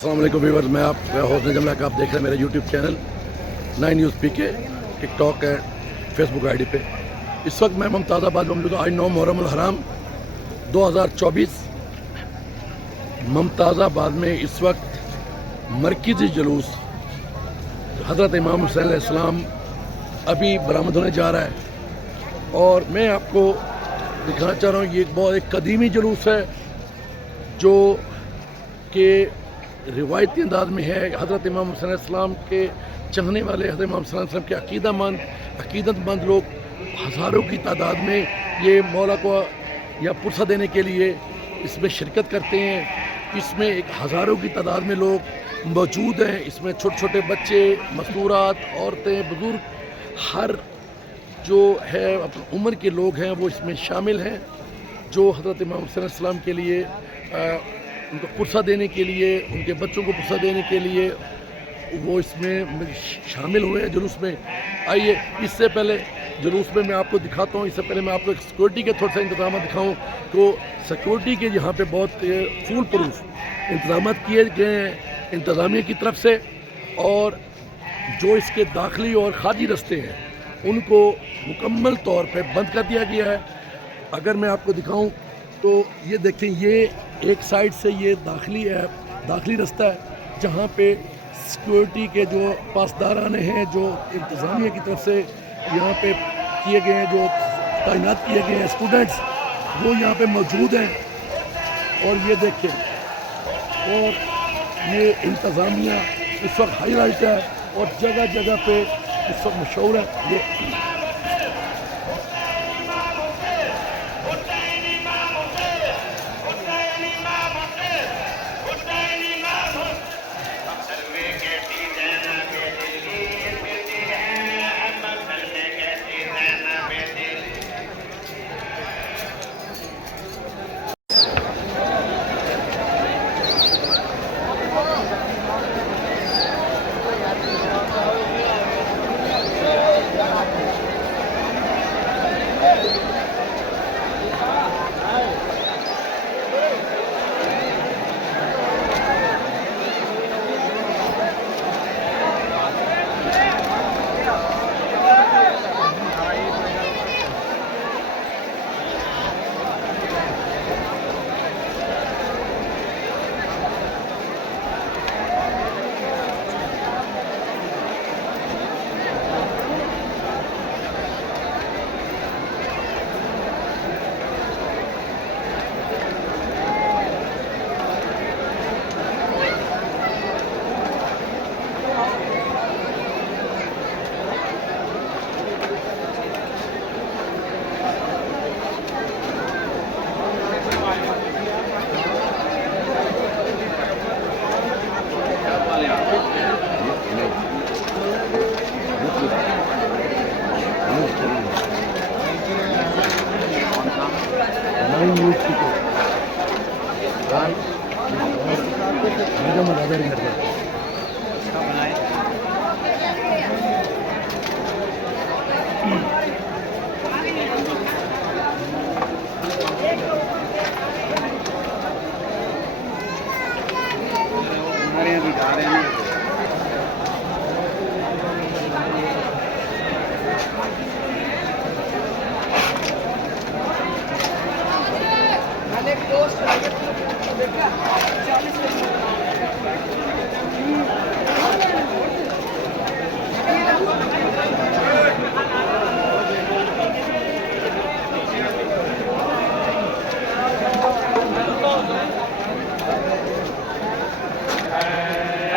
अस्सलाम वालेकुम व्यूअर्स, मैं आप हौसला जमला का आप देख रहे हैं मेरे YouTube channel 9 news PK, TikTok है, फेसबुक आईडी पे। इस वक्त मैं मुमताज़ाबाद में मौजूद हूँ। आज 9 मुहर्रम उल हराम 2024। मुमताज़ाबाद में इस वक्त मरकज़ी जुलूस हज़रत इमाम हुसैन अलैहिस्सलाम अभी बरामद होने जा रहा है और मैं आपको दिखाना चाह रहा हूँ। ये एक कदीमी जुलूस है जो कि रिवायती अंदाज में है। हज़रत इमाम हुसैन अलैहिस्सलाम के चाहने वाले, हज़रत इमाम हुसैन अलैहिस्सलाम के अकीदतमंद लोग हज़ारों की तादाद में ये मौला को या पुरसा देने के लिए इसमें शिरकत करते हैं। इसमें एक हज़ारों की तादाद में लोग मौजूद हैं। इसमें छोटे छोटे बच्चे, मस्तूरात, औरतें, बुज़ुर्ग, हर जो है अपनी उम्र के लोग हैं वो इसमें शामिल हैं, जो हज़रत इमाम हुसैन अलैहिस्सलाम के लिए उनको पुरसा देने के लिए, उनके बच्चों को पुरसा देने के लिए वो इसमें शामिल हुए हैं जुलूस में। आइए, इससे पहले जुलूस में मैं आपको दिखाता हूँ। इससे पहले मैं आपको सिक्योरिटी के थोड़ा सा इंतजाम दिखाऊँ। तो सिक्योरिटी के यहाँ पे बहुत फुल प्रूफ इंतजाम किए गए हैं इंतज़ामिया की तरफ से, और जो इसके दाखिली और खारजी रास्ते हैं उनको मुकम्मल तौर पे बंद कर दिया गया है। अगर मैं आपको दिखाऊं तो ये देखें, ये एक साइड से ये दाखिली रास्ता है जहाँ पे सिक्योरिटी के जो पासदाराने हैं, जो इंतज़ामिया की तरफ से यहाँ पे किए गए हैं, जो तैनात किए गए हैं स्टूडेंट्स, वो यहाँ पे मौजूद हैं। और ये देखें, और ये इंतज़ामिया इस वक्त हाईलाइट है और जगह जगह पे इस वक्त मशहूर है। ये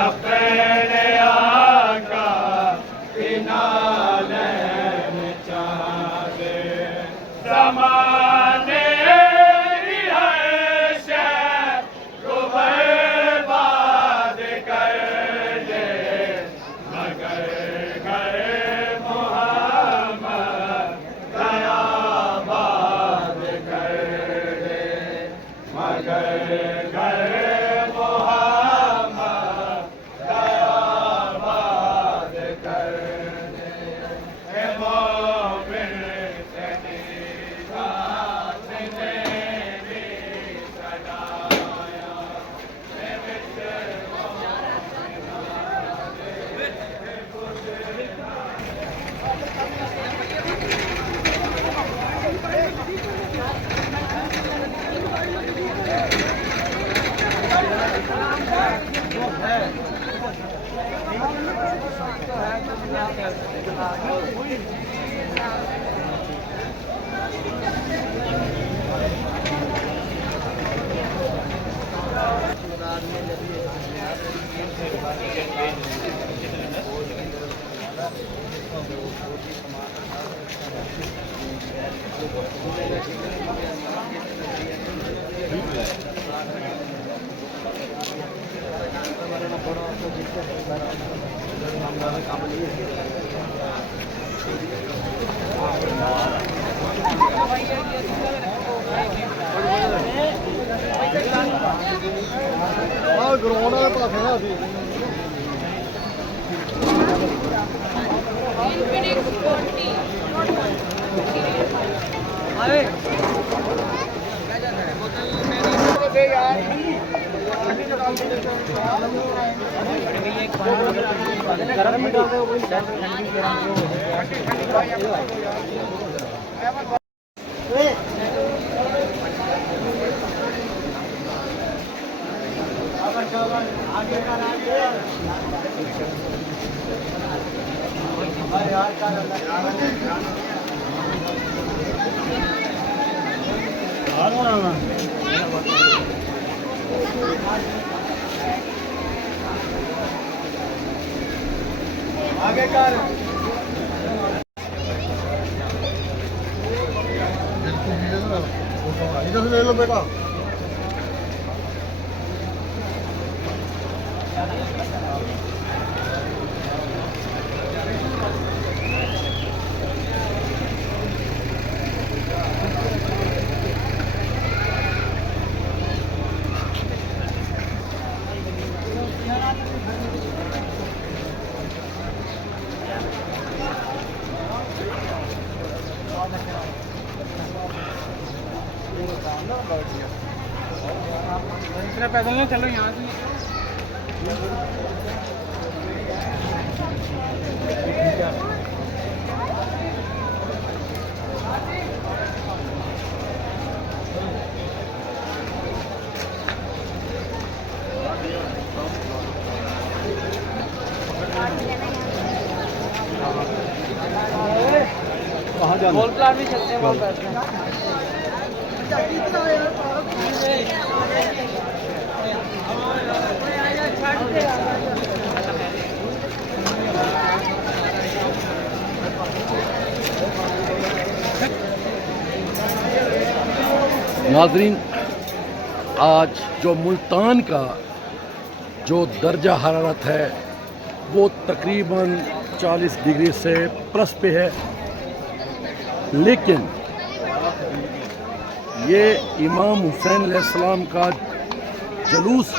Up ग्राउंड वाले पास है अभी आगे कर इधर से ले लो बेटा पैदल ना चलो यहाँ से कहाँ जाना? बॉल प्लान भी चलते हैं वहाँ पे। नाज़रीन, आज जो मुल्तान का जो दर्जा हरारत है वो तकरीबन 40 डिग्री से प्लस पे है, लेकिन ये इमाम हुसैन अलैहिस्सलाम का जुलूस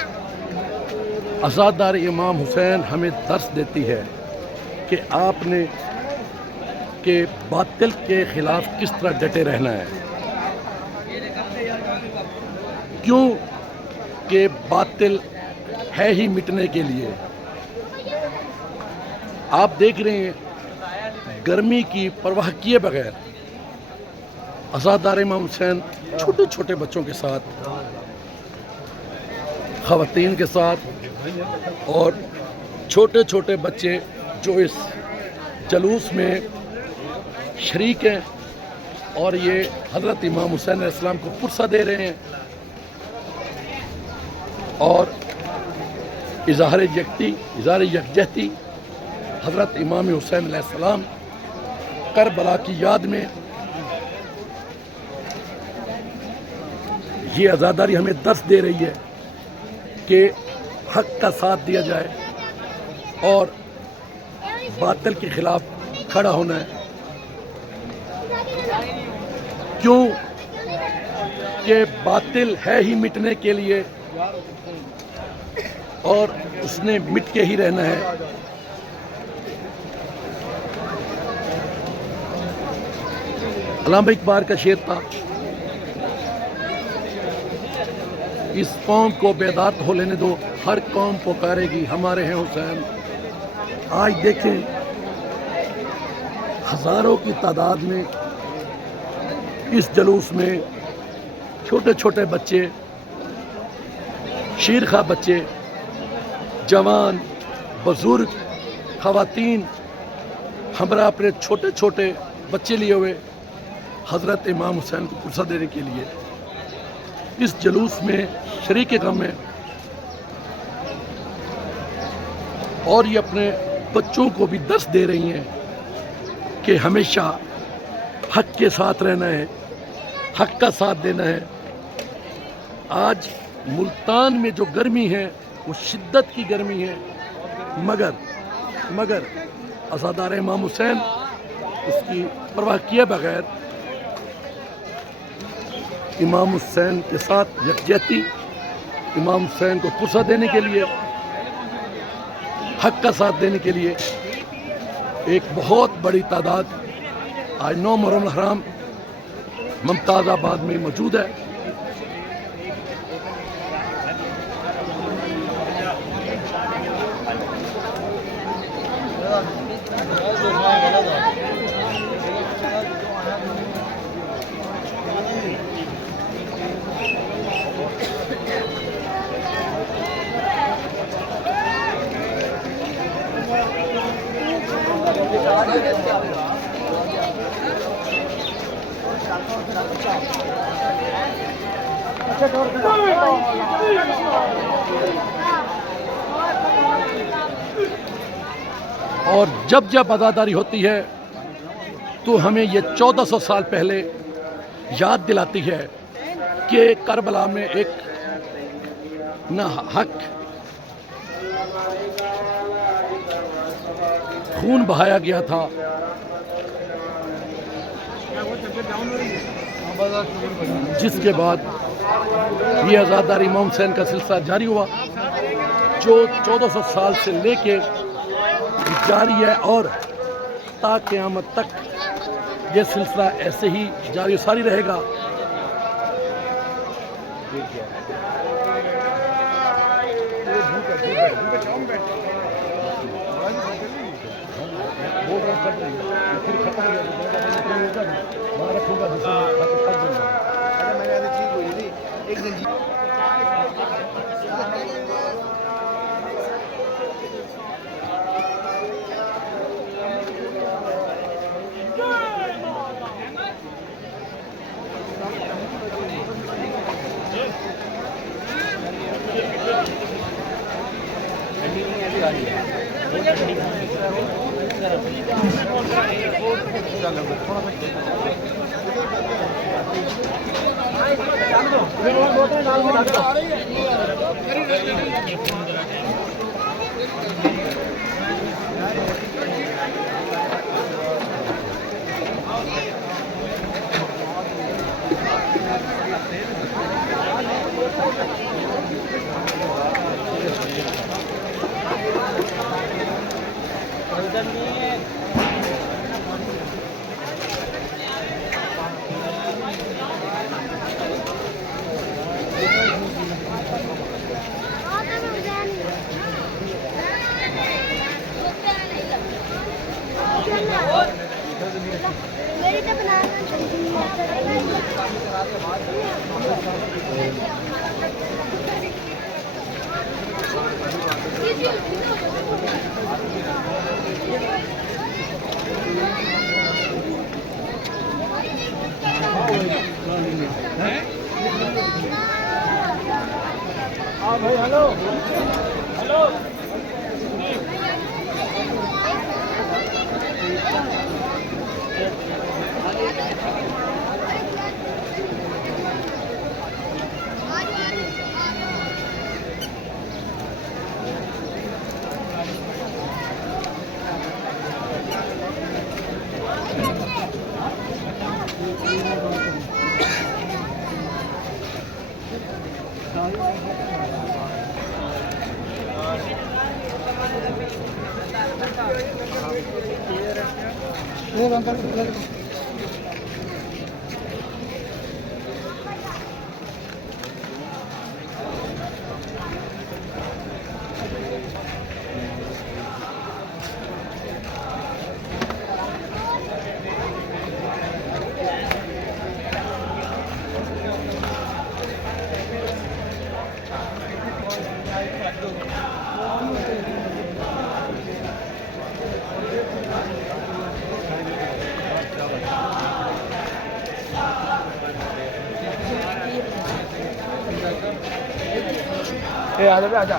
अज़ादार इमाम हुसैन हमें दर्स देती है कि आपने के बातिल के ख़िलाफ़ किस तरह डटे रहना है। क्यों कि बातिल है ही मिटने के लिए। आप देख रहे हैं गर्मी की परवाह किए बगैर अज़ादार इमाम हुसैन छोटे छोटे बच्चों के साथ, ख़वातीन के साथ और छोटे छोटे बच्चे जो इस जलूस में शरीक हैं और ये हज़रत इमाम हुसैन अलैहिस्सलाम को पुरसा दे रहे हैं और इज़हार यकजहती हज़रत इमाम हुसैन अलैहिस्सलाम करबला की याद में ये आज़ादारी हमें दर्स दे रही है कि हक़ का साथ दिया जाए और बातिल के ख़िलाफ़ खड़ा होना है। क्यों कि बातिल है ही मिटने के लिए और उसने मिट के ही रहना है। अल्लामा इकबाल का शेर था, इस कौम को बेदार हो लेने दो, हर कौम पुकारेगी हमारे हैं हुसैन। आज देखें हज़ारों की तादाद में इस जलूस में छोटे छोटे बच्चे, शीरखा बच्चे, जवान, बुजुर्ग, ख़वातीन हमरा अपने छोटे छोटे बच्चे लिए हुए हज़रत इमाम हुसैन को पुरसा देने के लिए इस जलूस में शरीक गम में। और ये अपने बच्चों को भी दर्स दे रही हैं कि हमेशा हक के साथ रहना है, हक का साथ देना है। आज मुल्तान में जो गर्मी है वो शिद्दत की गर्मी है, मगर अज़ादार इमाम हुसैन उसकी परवाह किए बगैर इमाम हुसैन के साथ यकजहती, इमाम हुसैन को पुरसा देने के लिए, हक का साथ देने के लिए एक बहुत बड़ी तादाद आज 9 मुहर्रम हराम मुमताज़ाबाद में मौजूद है। और जब जब अज़ादारी होती है तो हमें ये 1400 साल पहले याद दिलाती है कि करबला में एक ना हक खून बहाया गया था, जिसके बाद ये आज़ादारी इमाम हुसैन का सिलसिला जारी हुआ जो 1400 साल से लेके जारी है और ता क़यामत तक ये सिलसिला ऐसे ही जारी सारी रहेगा। मेरी तो हाँ भाई, हेलो हेलो। आजा।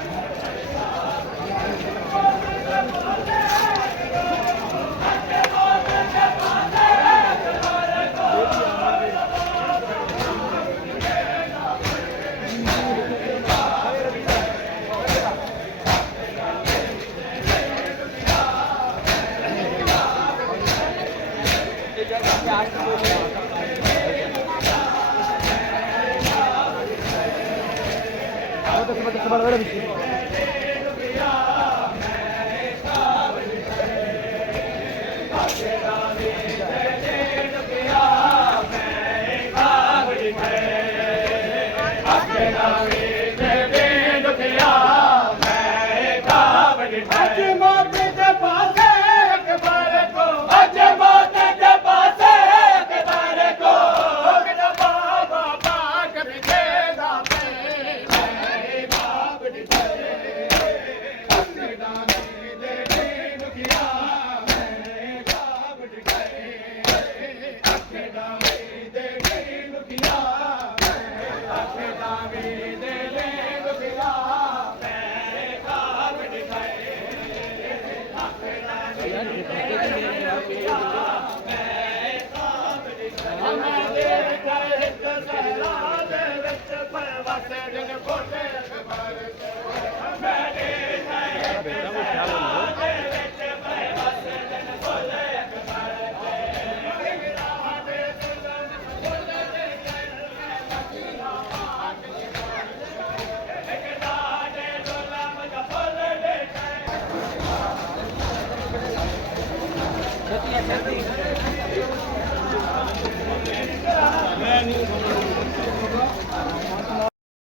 छती